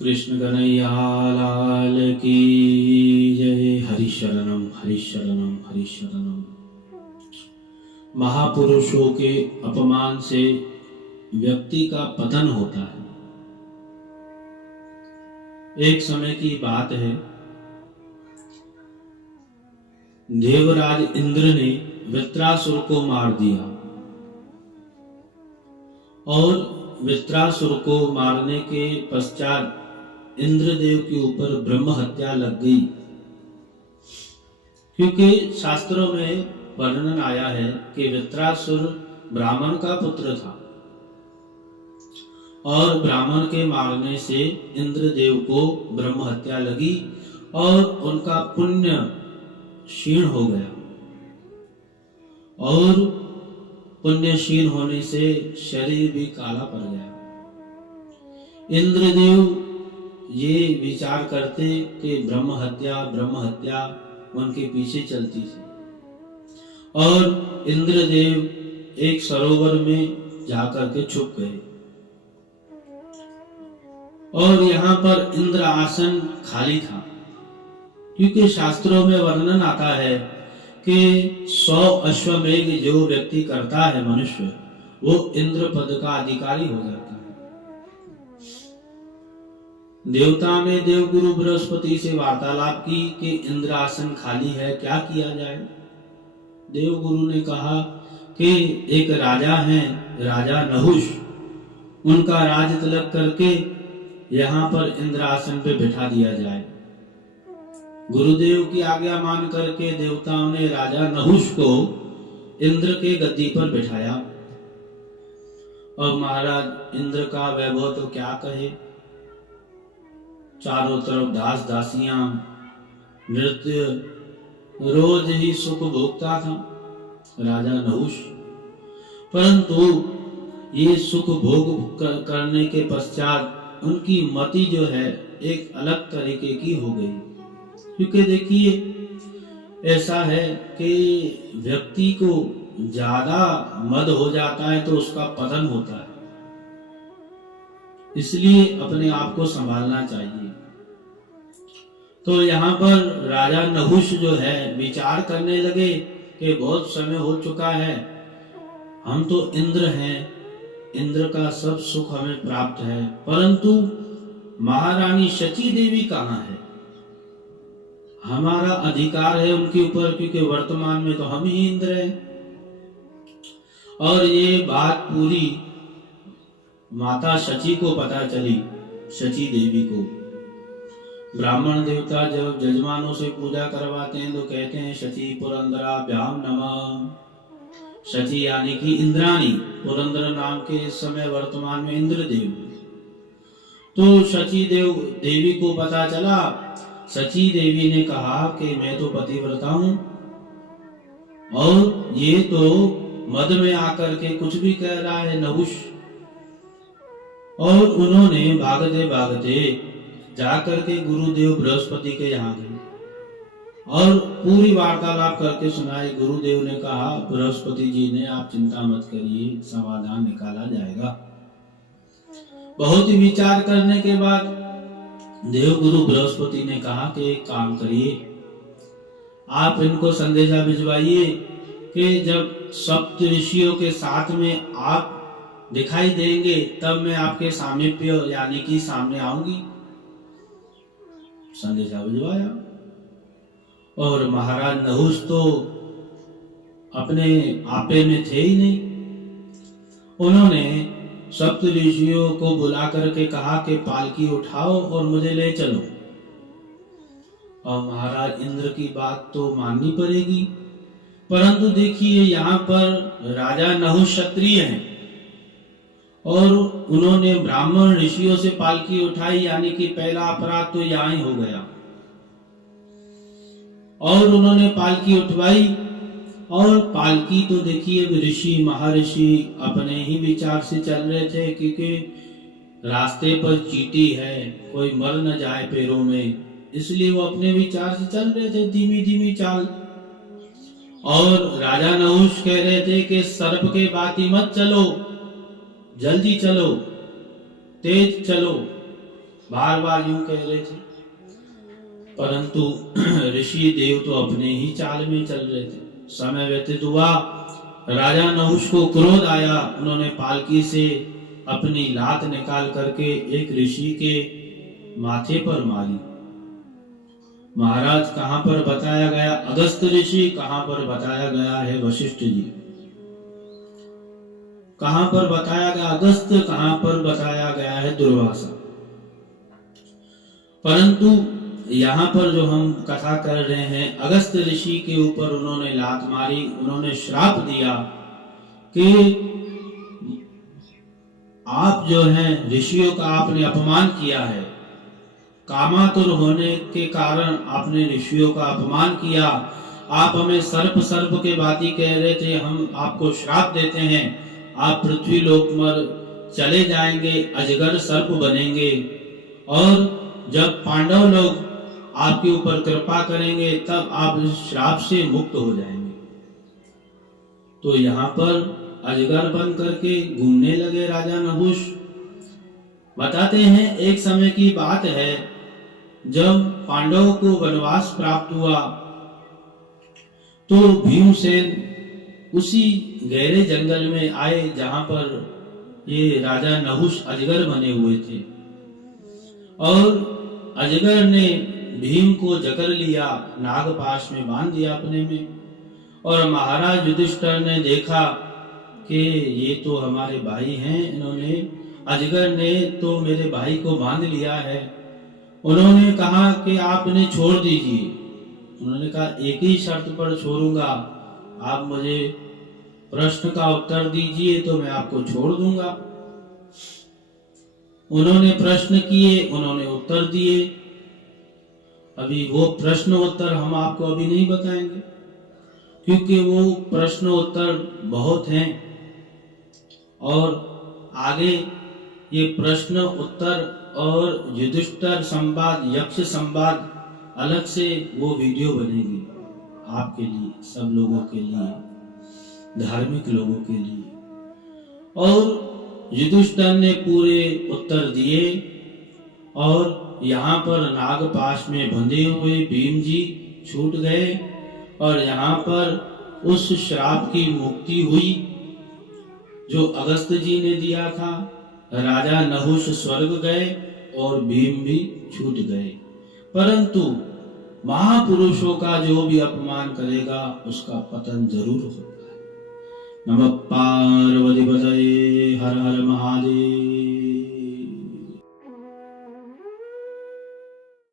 कृष्ण कन्हैया लाल की जय। हरिशरणम हरिशरणम हरिशरणम। महापुरुषों के अपमान से व्यक्ति का पतन होता है। एक समय की बात है, देवराज इंद्र ने वृत्रासुर को मार दिया और वृत्रासुर को मारने के पश्चात इंद्रदेव के ऊपर ब्रह्म हत्या लग गई। क्योंकि शास्त्रों में वर्णन आया है कि वृत्रासुर ब्राह्मण का पुत्र था और ब्राह्मण के मारने से इंद्रदेव को ब्रह्म हत्या लगी और उनका पुण्य क्षीण हो गया और पुण्य क्षीण होने से शरीर भी काला पड़ गया। इंद्रदेव ये विचार करते कि ब्रह्म हत्या उनके पीछे चलती थी और इंद्रदेव एक सरोवर में जाकर के छुप गए और यहाँ पर इंद्र आसन खाली था। क्योंकि शास्त्रों में वर्णन आता है कि 100 अश्वमेघ जो व्यक्ति करता है मनुष्य, वो इंद्र पद का अधिकारी हो जाता है। देवता ने देवगुरु बृहस्पति से वार्तालाप की कि इंद्र आसन खाली है, क्या किया जाए। देवगुरु ने कहा कि एक राजा हैं, राजा नहुष, उनका राज तिलक करके यहाँ पर इंद्र आसन पे बिठा दिया जाए। गुरुदेव की आज्ञा मान करके देवताओं ने राजा नहुष को इंद्र के गद्दी पर बिठाया और महाराज इंद्र का वैभव तो क्या कहे। चारों तरफ दास दासियां, नृत्य, रोज ही सुख भोगता था राजा नहुष। परंतु ये सुख भोग करने के पश्चात उनकी मति जो है एक अलग तरीके की हो गई। क्योंकि देखिए ऐसा है कि व्यक्ति को ज्यादा मद हो जाता है तो उसका पतन होता है, इसलिए अपने आप को संभालना चाहिए। तो यहाँ पर राजा नहुष जो है विचार करने लगे कि बहुत समय हो चुका है, हम तो इंद्र हैं, इंद्र का सब सुख हमें प्राप्त है, परंतु महारानी शची देवी कहाँ है। हमारा अधिकार है उनके ऊपर, क्योंकि वर्तमान में तो हम ही इंद्र हैं। और ये बात पूरी माता शची को पता चली, शची देवी को। ब्राह्मण देवता जब जजमानों से पूजा करवाते हैं तो कहते हैं शची पुरंदराभ्याम नमः। शची यानी कि इंद्राणी, पुरंदर नाम के इस समय वर्तमान में इंद्रदेव। तो शची देवी को पता चला। शची देवी ने कहा कि मैं तो पतिव्रता हूं और ये तो मद में आकर के कुछ भी कह रहा है नहुष। और उन्होंने भागते भागते जाकर के गुरुदेव बृहस्पति के यहाँ गए और पूरी वार्तालाप करके सुनाई। गुरुदेव ने कहा, बृहस्पति जी ने, आप चिंता मत करिए, समाधान निकाला जाएगा। बहुत ही विचार करने के बाद देवगुरु बृहस्पति ने कहा कि एक काम करिए, आप इनको संदेशा भिजवाइए कि जब सप्त ऋषियों के साथ में आप दिखाई देंगे तब मैं आपके सामीप्य यानी कि सामने आऊंगी। संदेशा भिजवाया और महाराज नहुष तो अपने आपे में थे ही नहीं। उन्होंने सप्त ऋषियों को बुला करके कहा कि पालकी उठाओ और मुझे ले चलो। और महाराज इंद्र की बात तो माननी पड़ेगी, परंतु देखिए यहाँ पर राजा नहुष क्षत्रिय हैं और उन्होंने ब्राह्मण ऋषियों से पालकी उठाई, यानी कि पहला अपराध तो यहाँ ही हो गया। और उन्होंने पालकी उठवाई और पालकी तो देखिए ऋषि महर्षि अपने ही विचार से चल रहे थे, क्योंकि रास्ते पर चींटी है, कोई मर न जाए पैरों में, इसलिए वो अपने विचार से चल रहे थे, धीमी धीमी चाल। और राजा नहुष कह रहे थे कि सर्प के भांति मत चलो, जल्दी चलो, तेज चलो। बार बार यूं कह रहे थे, परंतु ऋषि देव तो अपने ही चाल में चल रहे थे। समय व्यतीत हुआ, राजा नहुष को क्रोध आया। उन्होंने पालकी से अपनी लात निकाल करके एक ऋषि के माथे पर मारी। महाराज कहां पर बताया गया? अगस्त ऋषि। कहां पर बताया गया है? वशिष्ठ जी। कहां पर बताया गया? अगस्त। कहां पर बताया गया है? दुर्वासा। परंतु यहाँ पर जो हम कथा कर रहे हैं, अगस्त ऋषि के ऊपर उन्होंने लात मारी। उन्होंने श्राप दिया कि आप जो हैं ऋषियों का आपने अपमान किया है, कामातुर होने के कारण आपने ऋषियों का अपमान किया। आप हमें सर्प सर्प के बाती कह रहे थे, हम आपको श्राप देते हैं, आप पृथ्वी लोक पर चले जाएंगे, अजगर सर्प बनेंगे, और जब पांडव लोग आपके ऊपर कृपा करेंगे तब आप इस श्राप से मुक्त हो जाएंगे। तो यहाँ पर अजगर बन करके घूमने लगे राजा नहुष। बताते हैं एक समय की बात है, जब पांडवों को वनवास प्राप्त हुआ तो भीमसेन उसी गहरे जंगल में आए जहां पर ये राजा नहुष अजगर बने हुए थे, और अजगर ने भीम को जकड़ लिया, नागपाश में बांध दिया अपने में। और महाराज युधिष्ठिर ने देखा कि ये तो हमारे भाई हैं, इन्होंने अजगर ने तो मेरे भाई को बांध लिया है। उन्होंने कहा कि आप इन्हें छोड़ दीजिए। उन्होंने कहा एक ही शर्त पर छोड़ूंगा, आप मुझे प्रश्न का उत्तर दीजिए तो मैं आपको छोड़ दूंगा। उन्होंने प्रश्न किए, उन्होंने उत्तर दिए। अभी वो प्रश्न उत्तर हम आपको अभी नहीं बताएंगे, क्योंकि वो प्रश्न उत्तर बहुत हैं, और आगे ये प्रश्न उत्तर और युधिष्ठिर संवाद, यक्ष संवाद अलग से वो वीडियो बनेगी आपके लिए, सब लोगों के लिए, धार्मिक लोगों के लिए। और युधिष्ठिर ने पूरे उत्तर दिए, और यहाँ पर नागपाश में बंधे हुए भीम जी छूट गए, और यहाँ पर उस श्राप की मुक्ति हुई जो अगस्त जी ने दिया था। राजा नहुष स्वर्ग गए और भीम भी छूट गए। परंतु महापुरुषों का जो भी अपमान करेगा उसका पतन जरूर होगा। नमः पार्वती पतये, हर हर महादेव।